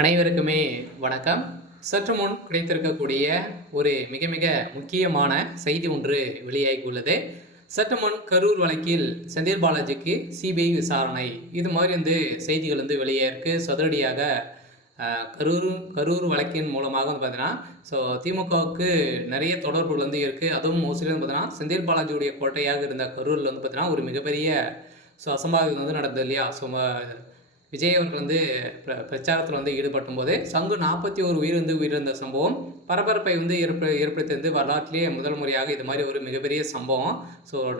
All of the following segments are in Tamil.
அனைவருக்குமே வணக்கம். சற்று முன் கிடைத்திருக்கக்கூடிய ஒரு மிக மிக முக்கியமான செய்தி ஒன்று வெளியாகியுள்ளது. சற்று முன் கரூர் வழக்கில் செந்தில் பாலாஜிக்கு சிபிஐ விசாரணை, இது மாதிரி செய்திகள் வெளியே சதுரடியாக கரூர் வழக்கின் மூலமாக பார்த்தீங்கன்னா, திமுகவுக்கு நிறைய தொடர்புகள் இருக்குது. அதுவும் மோஸ்ட்லி பார்த்தீங்கன்னா செந்தில் பாலாஜியுடைய கோட்டையாக இருந்த கரூரில் பார்த்தீங்கன்னா ஒரு மிகப்பெரிய அசம்பாவிதம் நடந்தது இல்லையா? விஜய் அவர்கள் பிரச்சாரத்தில் ஈடுபட்டும் போது சங்கு 41 உயிர் உயிரிழந்த சம்பவம் பரபரப்பை ஏற்படுத்தி வரலாற்றிலேயே முதல் முறையாக இது மாதிரி ஒரு மிகப்பெரிய சம்பவம்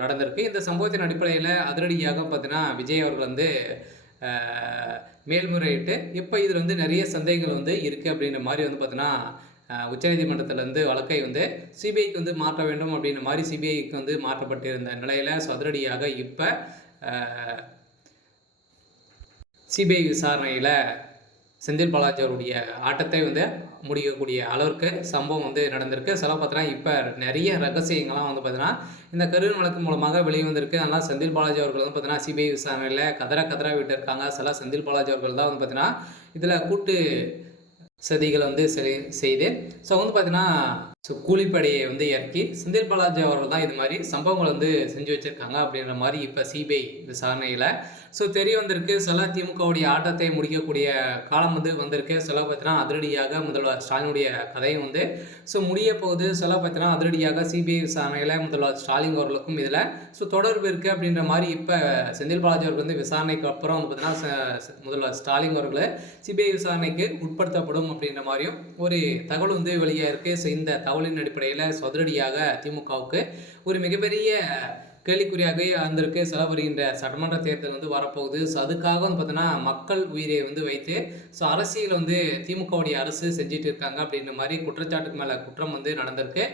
நடந்திருக்கு. இந்த சம்பவத்தின் அடிப்படையில் அதிரடியாக பார்த்தீங்கன்னா விஜய் அவர்கள் மேல்முறையிட்டு இப்போ இதில் நிறைய சந்தேகங்கள் இருக்குது அப்படின்ற மாதிரி பார்த்தீங்கன்னா உச்சநீதிமன்றத்தில் வழக்கை சிபிஐக்கு மாற்ற வேண்டும் அப்படின்ற மாதிரி சிபிஐக்கு மாற்றப்பட்டிருந்த நிலையில் அதிரடியாக இப்போ சிபிஐ விசாரணையில் செந்தில் பாலாஜி அவருடைய ஆட்டத்தை முடிக்கக்கூடிய அளவிற்கு சம்பவம் நடந்திருக்கு. சில பார்த்தீங்கன்னா இப்போ நிறைய ரகசியங்கள்லாம் பார்த்தீங்கன்னா இந்த கரூர் வழக்கு மூலமாக வெளியே வந்திருக்கு. அதனால் செந்தில் பாலாஜி அவர்கள் பார்த்தீங்கன்னா சிபிஐ விசாரணையில் கதற விட்டு இருக்காங்க. சில செந்தில் பாலாஜி அவர்கள் தான் பார்த்தீங்கன்னா இதில் கூட்டு சதிகளை செய்து பார்த்தீங்கன்னா கூலிப்படையை இறக்கி செந்தில் பாலாஜி அவர்கள் தான் இது மாதிரி சம்பவங்கள் செஞ்சு வச்சுருக்காங்க அப்படின்ற மாதிரி இப்போ சிபிஐ விசாரணையில் தெரிய வந்திருக்கு. சில திமுகவுடைய ஆட்டத்தை முடிக்கக்கூடிய காலம் வந்திருக்கு. சில பார்த்தீங்கன்னா அதிரடியாக முதல்வர் ஸ்டாலினுடைய கதையும் முடிய போகுது. சில பார்த்தீங்கன்னா அதிரடியாக சிபிஐ விசாரணையில் முதல்வர் ஸ்டாலின் அவர்களுக்கும் இதில் தொடர்பு இருக்குது அப்படின்ற மாதிரி இப்போ செந்தில் பாலாஜி அவர்கள் விசாரணைக்கு அப்புறம் பார்த்தீங்கன்னா முதல்வர் ஸ்டாலின் அவர்கள் சிபிஐ விசாரணைக்கு உட்படுத்தப்படும் அப்படின்ற மாதிரியும் ஒரு தகவல் வெளியே இருக்குது. இந்த தகவலின் அடிப்படையில் அதிரடியாக திமுகவுக்கு ஒரு மிகப்பெரிய கேள்விக்குறியாக இருந்திருக்கு. சில வருகின்ற சட்டமன்ற தேர்தல் வரப்போகுது. அதுக்காக பார்த்தீங்கன்னா மக்கள் உயிரை வைத்து அரசியல் திமுகவுடைய அரசு செஞ்சுட்டு இருக்காங்க அப்படின்ற மாதிரி குற்றச்சாட்டுக்கு மேலே குற்றம் நடந்திருக்கு.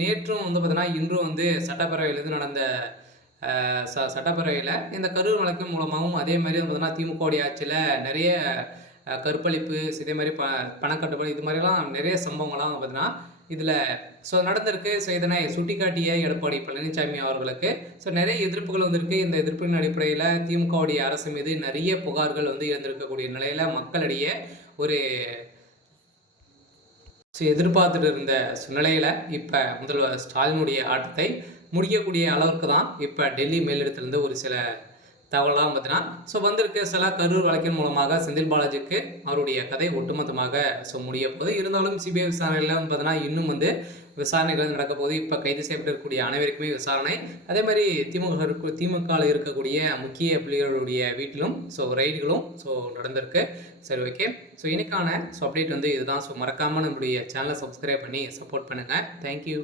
நேற்றும் பார்த்தீங்கன்னா இன்றும் சட்டப்பேரவையிலிருந்து நடந்த சட்டப்பேரவையில் இந்த கரூர் வழக்கு மூலமாகவும் அதே மாதிரி பார்த்தீங்கன்னா திமுகவுடைய ஆட்சியில் நிறைய கற்பழிப்பு, இதே மாதிரி பணக்கட்டுப்பாடு, இது மாதிரிலாம் நிறைய சம்பவங்கள்லாம் பார்த்தீங்கன்னா இதில் நடந்திருக்கு. இதனை சுட்டிக்காட்டிய எடப்பாடி பழனிசாமி அவர்களுக்கு நிறைய எதிர்ப்புகள் வந்திருக்கு. இந்த எதிர்ப்பின் அடிப்படையில் திமுகவுடைய அரசு மீது நிறைய புகார்கள் எழுந்திருக்கக்கூடிய நிலையில் மக்களிடையே ஒரு எதிர்பார்த்துட்டு இருந்த நிலையில் இப்போ முதல்வர் ஸ்டாலினுடைய ஆட்டத்தை முடிக்கக்கூடிய அளவுக்கு தான் இப்போ டெல்லி மேலிடத்திலிருந்து ஒரு சில தகவலாம் பார்த்தீங்கன்னா வந்திருக்கு. சில கரூர் வழக்கின் மூலமாக செந்தில் பாலாஜிக்கு அவருடைய கதை ஒட்டுமொத்தமாக முடிய போகுது. இருந்தாலும் சிபிஐ விசாரணையில் பார்த்தீங்கன்னா இன்னும் விசாரணைகள் நடக்க போது. இப்போ கைது செய்யப்பட்டிருக்கக்கூடிய அனைவருக்குமே விசாரணை. அதே மாதிரி திமுகவில் இருக்கக்கூடிய முக்கிய புள்ளிகளுடைய வீட்டிலும் ரைடுகளும் நடந்திருக்கு. சரி, ஓகே. இன்னைக்கான அப்டேட் இதுதான். மறக்காமல் நம்முடைய சேனலை சப்ஸ்கிரைப் பண்ணி சப்போர்ட் பண்ணுங்கள். தேங்க்யூ.